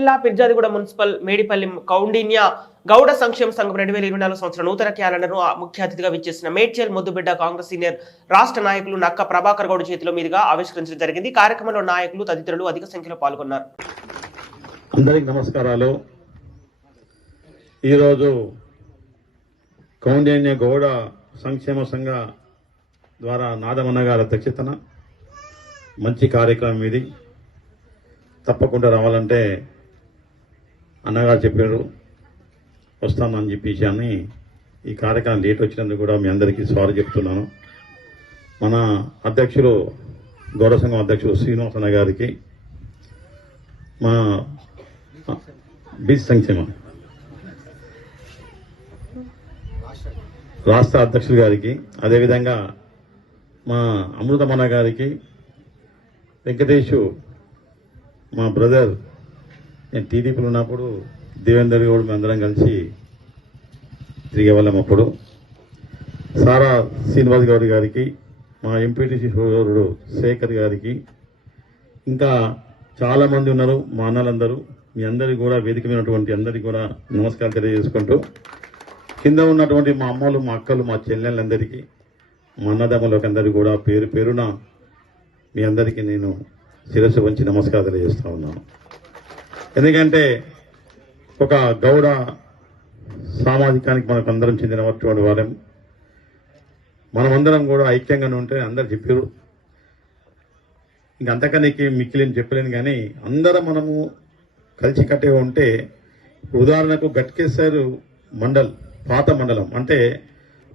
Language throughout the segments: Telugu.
జిల్లా పిర్జాదిగూడ మున్సిపల్ మేడిపల్లి కౌండిన్య గౌడ సంక్షేమ సంఘం 2024 సంవత్సరం నూతన క్యాలెండర్ను ముఖ్య అతిథిగా విచ్చేసిన మేడ్చల్ ముద్దుబిడ్డ కాంగ్రెస్ సీనియర్ రాష్ట్ర నాయకులు నక్క ప్రభాకర్ గౌడ్ చేతిలో మీదుగా ఆవిష్కరించడం జరిగింది. కార్యక్రమంలో నాయకులు తదితరులు అధిక సంఖ్యలో పాల్గొన్నారు. అందరికి నమస్కారాలు. ఈరోజు కౌండిన్య గౌడ సంక్షేమ సంఘ ద్వారా నాదమన్న గారి అధ్యక్షతన మంచి కార్యక్రమం ఇది. తప్పకుండా రావాలంటే అన్నగారు చెప్పారు వస్తానని చెప్పేసి అని ఈ కార్యక్రమం లేట్ వచ్చినందుకు కూడా మీ అందరికీ సారీ చెప్తున్నాను. మన అధ్యక్షులు గౌడ సంఘం అధ్యక్షులు శ్రీనివాస్ అన్న గారికి, మా బీసీ సంక్షేమ రాష్ట్ర అధ్యక్షులు గారికి, అదేవిధంగా మా అమృతమన్న గారికి, వెంకటేషు మా బ్రదర్, నేను టీడీపీలో ఉన్నప్పుడు దేవేందర్ గౌడ్ మేము అందరం కలిసి తిరిగేవాళ్ళం. అప్పుడు సారా శ్రీనివాస్ గౌడ్ గారికి, మా ఎంపీటీసీ సోదరుడు శేఖర్ గారికి, ఇంకా చాలామంది ఉన్నారు మా అన్నలందరూ. మీ అందరికీ కూడా వేదిక ఉన్నటువంటి అందరికీ కూడా నమస్కారం తెలియజేసుకుంటూ, కింద ఉన్నటువంటి మా అమ్మలు, మా అక్కలు, మా చెల్లెళ్ళందరికీ, మా అన్నదమ్ములకు అందరికీ కూడా పేరు పేరున మీ అందరికీ నేను శిరస్సు వంచి నమస్కారం తెలియజేస్తా ఉన్నాను. ఎందుకంటే ఒక గౌడ సామాజికానికి మనకు అందరం చెందినటువంటి వాళ్ళం. మనమందరం కూడా ఐక్యంగానే ఉంటే అందరు చెప్పారు. ఇంకంతకన్నా మిక్కిలేని చెప్పలేను, కానీ అందరం మనము కలిసికట్టుగా ఉంటే, ఉదాహరణకు గట్కేశ్వర్ మండల్ పాత మండలం అంటే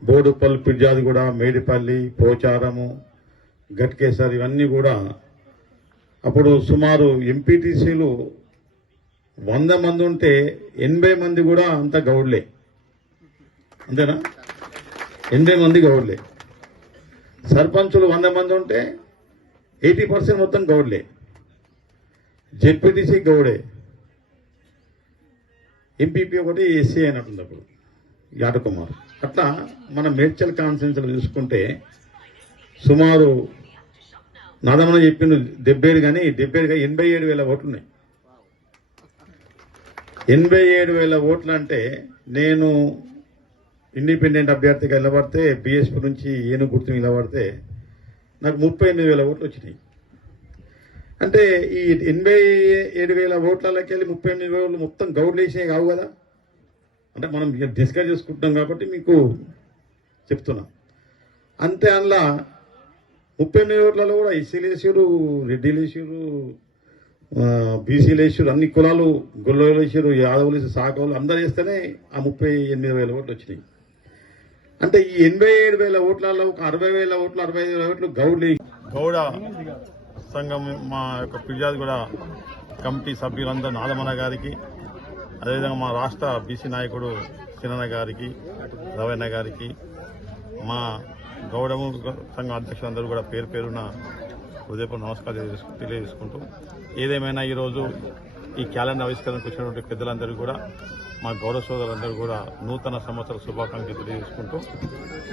బోడుపల్లి, పిర్జాదిగూడ, మేడిపల్లి, పోచారము, గట్కేశ్వర్ ఇవన్నీ కూడా అప్పుడు సుమారు ఎంపీటీసీలు 100 మంది ఉంటే 80 మంది కూడా అంత గౌడ్లే. అంతేనా? 80 మంది గౌడ్లే. సర్పంచులు 100 మంది ఉంటే 80% మొత్తం గౌడ్లే. జెడ్పీటీసీ గౌడే, ఎంపీపీ ఒకటి ఎస్సీ అయినట్టుంది అప్పుడు యాటకుమార్. అట్లా మన మేడ్చల్ కాన్స్టిట్యూన్సీలో చూసుకుంటే సుమారు నాదమన చెప్పిండు 70, కానీ 87,000 ఓట్లు ఉన్నాయి. 87,000 ఓట్లు అంటే నేను ఇండిపెండెంట్ అభ్యర్థిగా నిలబడితే, బీఎస్పీ నుంచి ఏను గుర్తు నిలబడితే నాకు 38,000 ఓట్లు వచ్చినాయి. అంటే ఈ 87,000 ఓట్లకి వెళ్ళి 38,000 మొత్తం గౌడ్లు వేసినాయి కావు కదా. అంటే మనం డిస్కస్ చేసుకుంటున్నాం కాబట్టి మీకు చెప్తున్నా. అంతే, అందులో 38 ఓట్లలో కూడా ఎస్సీలు వేసారు, రెడ్డిలు వేసారు, బీసీలు వేసారు, అన్ని కులాలు, గొల్లలు వేసారు, యాదవులు వేసారు, సాకవులు అందరు వేస్తేనే ఆ 38,000 ఓట్లు వచ్చినాయి. అంటే ఈ 87,000 ఓట్లలో ఒక 60,000 ఓట్లు, 65,000 ఓట్లు గౌడ్లు. గౌడ సంఘం మా యొక్క పిర్జాదిగూడ కమిటీ సభ్యులందరూ నాదమన్న గారికి, అదేవిధంగా మా రాష్ట్ర బీసీ నాయకుడు సినన్న గారికి, రవణ గారికి, మా గౌడము సంఘ అధ్యక్షులందరూ కూడా పేరు పేరున హృదయపూర్వక నమస్కారం తెలియజేసుకుంటూ, ఏదేమైనా ఈరోజు ఈ క్యాలెండర్ ఆవిష్కరణకు వచ్చినటువంటి పెద్దలందరూ కూడా, మా గౌరవ సోదరులందరూ కూడా నూతన సంవత్సర శుభాకాంక్షలు తెలియజేసుకుంటూ,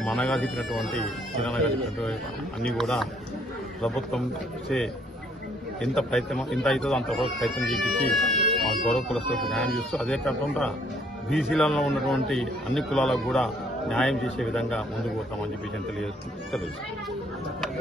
మనగా చెప్పినటువంటి చిన్నగా చెప్పినటువంటి అన్నీ కూడా ప్రభుత్వం ఎంత అవుతుందో అంత ప్రయత్నం చేపించి మా గౌరవ కులస్తులకు న్యాయం చేస్తూ, అదే కాకుండా బీసీలలో ఉన్నటువంటి అన్ని కులాలకు కూడా న్యాయం చేసే విధంగా ముందుకు పోతామని చెప్పి తెలియజేస్తూ